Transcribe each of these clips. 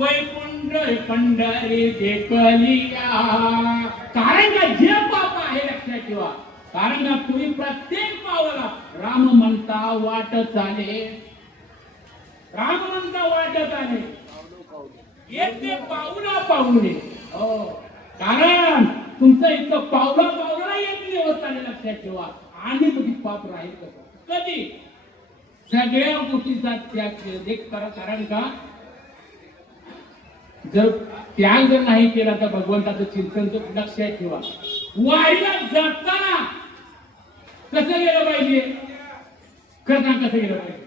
वैकुंठ पंढरी देखलिया. कारण का जे पाप आहे लक्षात ठेवा. कारण का तुम्ही प्रत्येक पावला राम म्हणता वाट चाले, राम म्हणता वाट चाले, येते पाऊला पाऊले. हो, कारण तुमचं इतकं पावला पावला एक दिवस चाले लक्षात ठेवा. आणि कधी पाप राहील कसं कधी सगळ्या गोष्टीचा त्याग केला. कारण का जर त्याग जर नाही केला तर भगवंताचं चिंतन लक्षात ठेवा. वारीला जाताना कसं गेलं पाहिजे, कसं गेलं पाहिजे.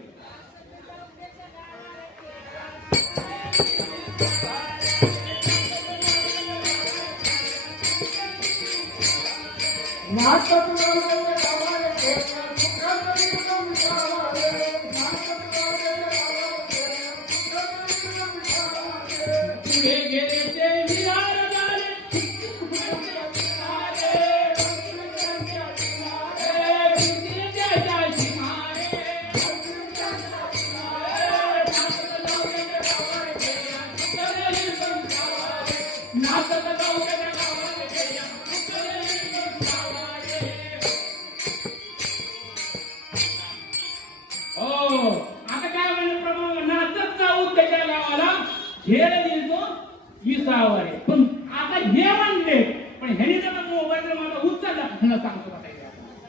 पण आता हे म्हणले पण ह्याने जर मोबाईल मला उचलला सांगतो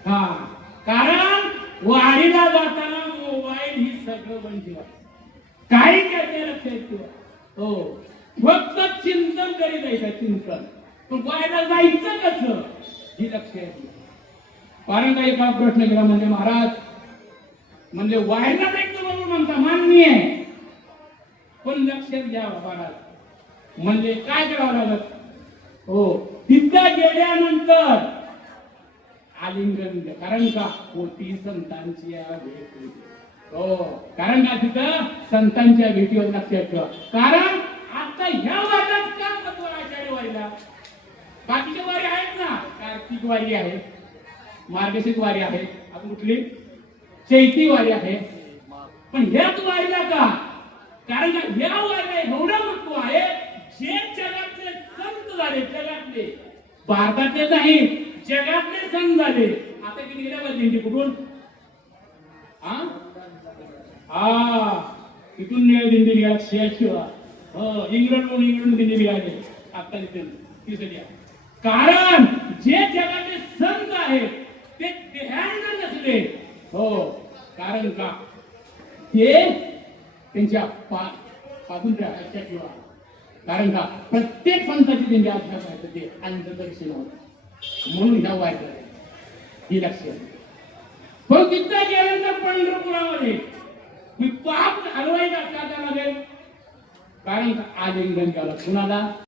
हा. कारण वाडीला जाताना मोबाईल ही सगळं बंद ठेवा. काही काय लक्षात ठेवा. हो, फक्त चिंतन करीत जायचं चिंतन. पण वाडीला जायचं कसं हे लक्षात ठेवा. कारण का एका प्रश्न केला म्हणजे महाराज म्हणजे वाडीला जायचं म्हणून म्हणता मान्य आहे, पण लक्षात घ्या महाराज म्हणजे काय करावं लागत. हो, तिथं गेल्यानंतर आलिंगन द्या. कारण का कोटी संतांची भेट. हो, कारण का तिथं संतांच्या भेटीवर लक्षात ठेवा. कारण आता ह्या वादात का महत्व आषाढी वारीला. बाकीच्या वारी आहेत ना, कार्तिक वारी आहे, मार्गशीर्ष वारी आहे, आपण कुठली चैती वारी आहे. पण ह्याच वारीला का, कारण का ह्या वारीला एवढं महत्व आहे. जे जगातले संत झाले, जगातले भारतातले नाही जगातले संत झाले. आता की निघाला दिंडी कुठून, इथून दिंडी निघाला शिवा. इंग्लंड दिंडी निघाले आता तिथे. कारण जे जगातले संत आहेत ते देहाने नसले. हो, कारण का ते त्यांच्या पासून किंवा कारण का प्रत्येक संतांची दिंडी असं ते अंधदर्शन होत म्हणून ह्या वाईट ही लक्षात. पण तिथं गेल्यानंतर पंढरपुरामध्ये पाप हलवायचा का लागेल. कारण का आलिंगन केलं कुणाला.